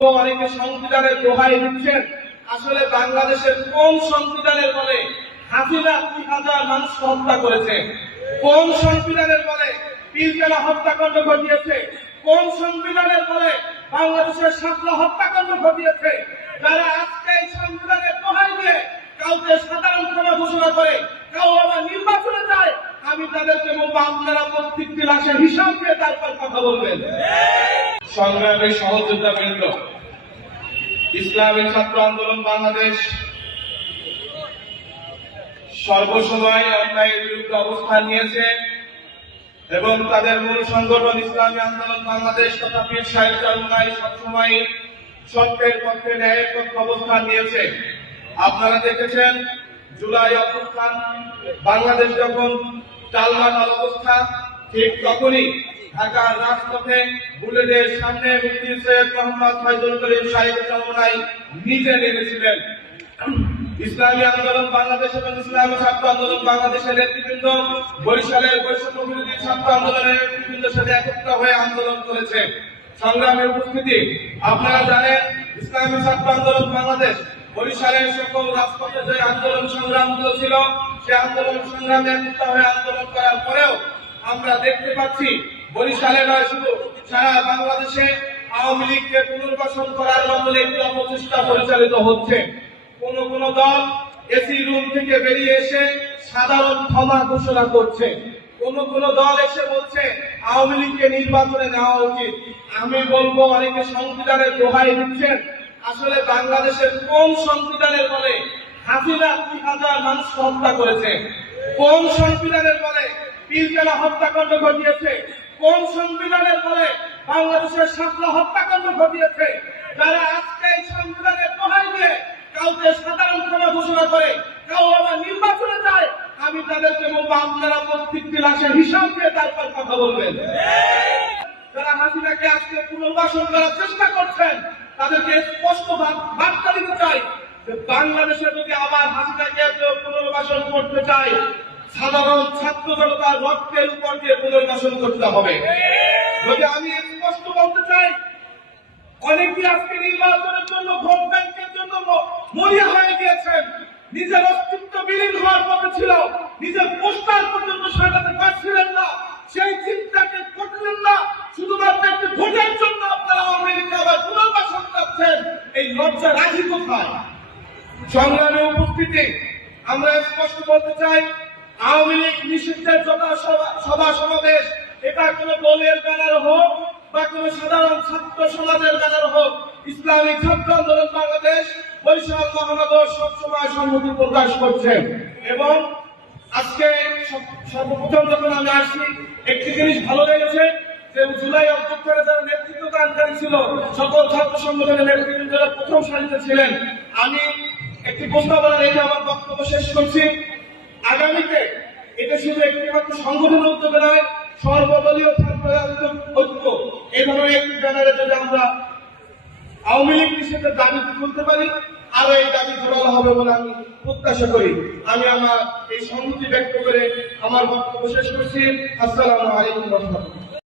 অনেকে সংবিধানের দোহাই দিচ্ছেন। আসলে বাংলাদেশের কোন সংবিধানের বলে হাসিনা ৩০০০ মানুষ হত্যা করেছে? কোন সংবিধানের বলে পিলখানা হত্যাকাণ্ড ঘটিয়েছে? কোন সংবিধানের বলে বাংলাদেশের শাপলা হত্যাকাণ্ড ঘটিয়েছে? যারা আজকে এই সংবিধানের দোহাই দিয়ে কাউকে সাধারণ ক্ষমা ঘোষণা করে, কাউ আবার নির্বাচনে যায়, আমি তাদেরকে বলবো আপনারা প্রত্যেকটি লাশের হিসাব দিয়ে তারপর কথা বলবেন। সংগ্রামী সহযোদ্ধা বৃন্দ, ইসলামী ছাত্র আন্দোলন বাংলাদেশ সর্বসময় অন্যায়ের বিরুদ্ধে অবস্থান নিয়েছে এবং তাদের মূল সংগঠন ইসলামী আন্দোলন বাংলাদেশ তথা পীর সাহেব চরমনাই সবসময় সত্যের পক্ষে ন্যায়ের পক্ষে অবস্থান নিয়েছে। আপনারা দেখেছেন জুলাই অভ্যুত্থান বাংলাদেশ যখন টালমাটাল অবস্থা, ঠিক তখনই ঢাকার রাজপথে বুলেটের সামনে মুফতি সৈয়দ মোহাম্মদ ফয়জুল করিম সাহেব চরমনাই নিজে নেমেছিলেন। ইসলামী আন্দোলন বাংলাদেশ এবং ইসলামী ছাত্র আন্দোলন বাংলাদেশের নেতৃবৃন্দ বরিশালের বৈষম্য বিরোধী ছাত্র আন্দোলনের নেতৃবৃন্দের সাথে একত্র হয়ে আন্দোলন করেছে। সংগ্রামের উপস্থিতি, আপনারা জানেন ইসলামী ছাত্র আন্দোলন বাংলাদেশ বরিশালের সকল রাজপথে যে আন্দোলন সংগ্রামগুলো ছিল, সে আন্দোলন সংগ্রামে একত্র হয়ে আন্দোলন করার পরেও আমরা দেখতে পাচ্ছি বরিশালে নয়, শুধু সারা বাংলাদেশে আওয়ামী লীগকে পুনর্বাসন করার বদলে একটি অপচেষ্টা পরিচালিত হচ্ছে। কোন কোন দল এসি রুম থেকে বেরিয়ে এসে সাধারণ ক্ষমা ঘোষণা করছে, কোন কোন দল এসে বলছে আওয়ামী লীগকে নির্বাচনে নেওয়া উচিত। আমি বলবো অনেকে সংবিধানের দোহাই দিচ্ছেন। আসলে বাংলাদেশের কোন সংবিধানের বলে হাসিনা ৩০০০ মানুষ হত্যা করেছে? কোন সংবিধানের বলে পিলখানা হত্যাকাণ্ড ঘটিয়েছে? কোন সংবিধানের বলে বাংলাদেশের শাপলা হত্যাকাণ্ড ঘটিয়েছে? যারা আজকে এই সংবিধানের দোহাই দিয়ে কাউকে সাধারণ ক্ষমা ঘোষণা করে, কাউ আবার নির্বাচনে যায়, আমি তাদেরকে বলবো আপনারা প্রত্যেকটি লাশের হিসাব দিয়ে তারপর কথা বলবেন। যারা হাসিনাকে আজকে পুনর্বাসন করার চেষ্টা করছেন, তাদেরকে স্পষ্ট বার্তা দিতে চাই যে বাংলাদেশে যদি আবার হাসিনাকে পুনর্বাসন করতে চাই, সাধারণ ছাত্র জনতার রক্তের উপর দিয়ে পুনর্বাসন করতে হবে। যদি আমি স্পষ্ট বলতে চাই, অনেকে আজকে নির্বাচনের জন্য ভোট ব্যাংকের জন্য মরিয়া হয়ে গিয়েছেন, নিজের অস্তিত্ব বিলীন হওয়ার পথে ছিল, নিজের পোস্টার পর্যন্ত সাজাতে পারছিলেন না, সেই চিন্তাকে করলেন না, শুধুমাত্র একটি ভোটের জন্য আপনারা আওয়ামী লীগকে আবার পুনর্বাসন করছেন। এই লজ্জা রাজি কোথায়? সংগ্রামে উপস্থিতি, আমরা স্পষ্ট বলতে চাই, আওয়ামী লীগ নিষিদ্ধের যত সভা সমাবেশ, এটা কোনো দলের ব্যানার হোক বা কোন সাধারণ ছাত্র সমাজের ব্যানার হোক, ইসলামী ছাত্র আন্দোলন বাংলাদেশ বরিশাল মহানগর সবসময় সম্মতি প্রকাশ করছে। এবং আজকে সর্বপ্রথম যখন আমি আসি, একটি জিনিস ভালো লেগেছে যে জুলাই অভ্যুত্থানে যারা নেতৃত্ব দানকারী ছিল, সকল ছাত্র সংগঠনের নেতৃবৃন্দরা প্রথম সারিতে ছিলেন। আমি একটি প্রস্তাবনা রেখে আমার বক্তব্য শেষ করছি। আগামীতে এটা শুধু একটি মাত্র সংগঠন উদ্যোগে নয়, সর্বদলীয় ছাত্র ঐক্য এই ধরনের একটি ব্যানারে যদি আমরা আওয়ামী লীগ নিষেধের দাবি তুলতে পারি, আরো এই দাবি জোরালো হবে বলে আমি প্রত্যাশা করি। আমি আমার এই সংহতি ব্যক্ত করে আমার বক্তব্য শেষ করছি। আসসালামু আলাইকুম ওয়া রাহমাতুল্লাহ।